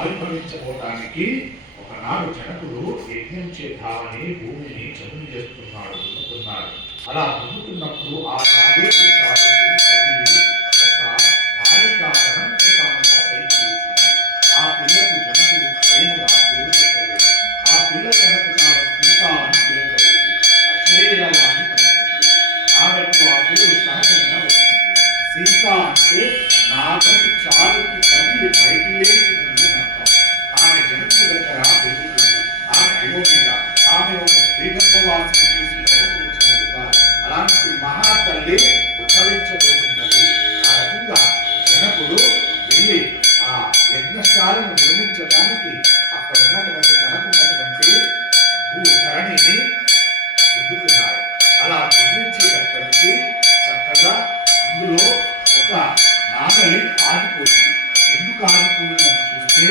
ఆవిర్భవించబోటానికి ఒకనాడు జనకుడు యజ్ఞం చేద్దామని భూమిని చదును చేస్తున్నాడు, దున్నుతున్నాడు. అలా దున్నుతున్నప్పుడు ఆ సాగేటి సాగుకు తగిలి ఒక బాలిక తనంత తానుగా పైకి వేసింది. ఆ పిల్లకు జనకుడు స్వయంగా పేరు పెట్టలేదు. ఆ పిల్ల తనకు తాను సీత అని పిలువబడింది. అశరీరవాణి పలుకుంది. ఆమెకు ఆ పేరు సహజంగా వచ్చింది. సీత అంటే నాగటి చాలుకి కదిలి పైకి లేచినది అర్థం. ఆమె జనకుడు దగ్గర పెరుగుతుంది. ఆమె అయోనిక. ఆమె ఒక శ్రీగర్భవాసం చేసి బయటకు వచ్చినది కాదు. అలాంటి మహాతల్లి ఉద్భవించబోతున్నది. ఆ రకంగా జనకుడు వెళ్ళి ఆ యజ్ఞశాలను నిర్మించడానికి అక్కడ ఉన్నటువంటి తనకున్నటువంటి భూధరణిని దున్నుతున్నాడు. అలా దున్నించేటప్పటికీ చక్కగా అందులో ఒక నాగలి ఆగిపోయింది. ఎందుకు ఆగిపోయిందని చూస్తే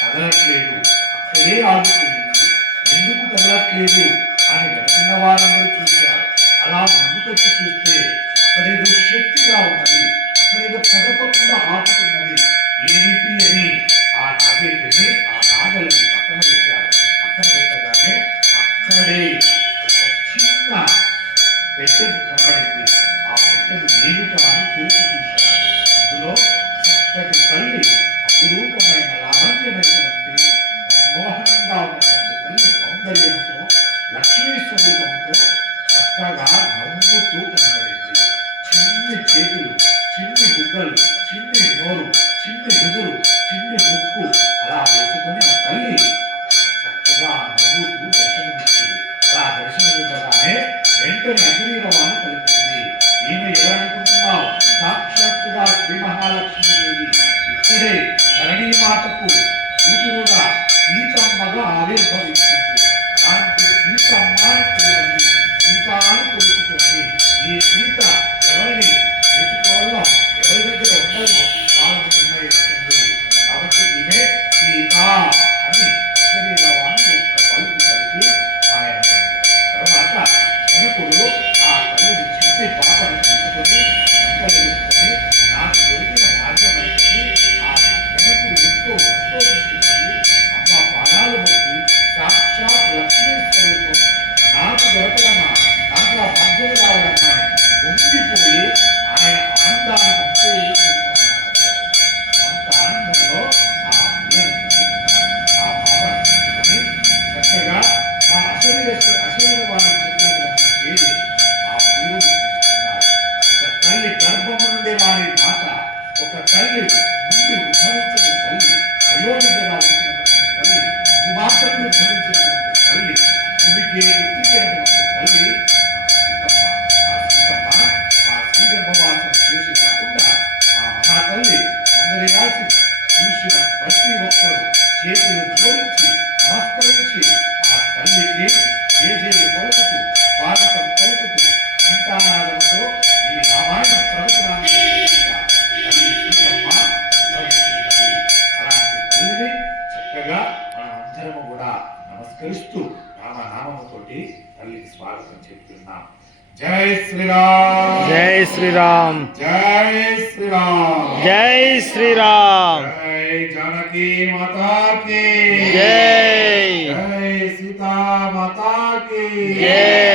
కదలట్లేదు, అక్కడే ఆగిపోయింది. ఎందుకు కదలట్లేదు అని వెళ్తున్న వారందరూ చూశారు. అలా ముందుకొచ్చి చూస్తే అక్కడేదో శక్తిగా ఉన్నది, అక్కడేదో కదపకుండా ఆపుతున్నది. ఏమిటి అని ఆ నాగేటిని ఆ నాగలిని పక్కన పెట్టారు. పక్కన పెట్టగానే అక్కడే ఒక చిన్న పెట్టెను కనబడింది. ఆ పెట్టెను ఏమిటా అని తెలిసి చూశారు. అందులో చక్కటి తల్లి, అపురూపమైన లావణ్యమైనటువంటి మోహనంగా ఉన్నటువంటి తల్లి సౌందర్యంతో, లక్ష్మీ స్వరూపంతో చక్కగా నవ్వుతూ కనబడింది. చిన్ని చేతులు, చిన్ని బుగ్గలు, చిన్ని నోరు, చిన్ని నుదురు, చిన్ని ముక్కు అలా వేసుకొని ఆ తల్లి చక్కగా నవ్వుతూ దర్శనమిచ్చింది. అలా దర్శనమివ్వగానే వెంటనే అశరీరవాణి పలికింది. ఈమె ఎవరనుకుంటున్నావు? సాక్షాత్తుగా శ్రీ మహాలక్ష్మీదేవి ఇక్కడే ధరణీమాతకు కూతురుగా సీతమ్మగా ఆవిర్భవించింది. అలాంటి సీతమ్మ చూడండి, సీత అని కొలుచుకోండి. ఈ సీత ఎవరిని చేసుకోవాలో, ఎవరి దగ్గర ఉండాలో తాను నిర్ణయిస్తుంది. కాబట్టి ఈమె సీత అని అశరీరవాణి యొక్క పలుకు కలిగి మాయమైంది. తర్వాత జనకుడు ఆ తల్లిని చిట్టి పాపను తీసుకొని వెంటలేసుకొని నాకు దొరికిన మార్గం అయిపోయి ఆ జనకుడు ఎంతో సంతోషించింది. అమ్మ పాదాలు బట్టి సాక్షాత్ లక్ష్మీ స్వరూపం నాకు దొరకడమా, నాకు ఆ భాగ్యం రావడమా అని ఉండిపోయి ఆయన ఆనందాన్ని అంతే అంత ఆనందంలో ఆ పిల్లని ఆ పాపను తీసుకొని చక్కగా ఆ అశరీరవాణి చెప్పినటువంటి పేరు ఆ పేరు తీసుకున్నారు. ఒక తల్లి గర్భము నుండి రాని మాట, ఒక తల్లి నుండి ఉద్భవించిన తల్లి, అయోనిగా వచ్చినటువంటి తల్లి, కుమార్తెను ఉద్భవించినటువంటి తల్లి, భూమికి ఎత్తిపోయినటువంటి తల్లి సీతమ్మ. ఆ సీతమ్మ ఆ శ్రీగర్భవాసం చేసి కాకుండా ఆ మహాతల్లి అందరి రాసి చూసిన ప్రతి ఒక్కరు చేతులు జోడించి నమస్కరించి ఆ తల్లికి జేజేలు పలుకుతూ, స్వాగతం పలుకుతూ, సంతానాలతో ఈ రామాయణ ప్రవచనాన్ని తల్లి సీతమ్మ ఉద్భవిస్తున్నది. అలాంటి తల్లిని చక్కగా మనం అందరము కూడా నమస్కరిస్తూ రామనామముతోటి తల్లికి స్వాగతం చెప్తున్నాం. జై శ్రీరామ్, జై శ్రీరామ్, జై శ్రీరామ్, జై శ్రీరామ్, జై జానకి మాతా కీ జై, జై సీతా మాతా కీ జై.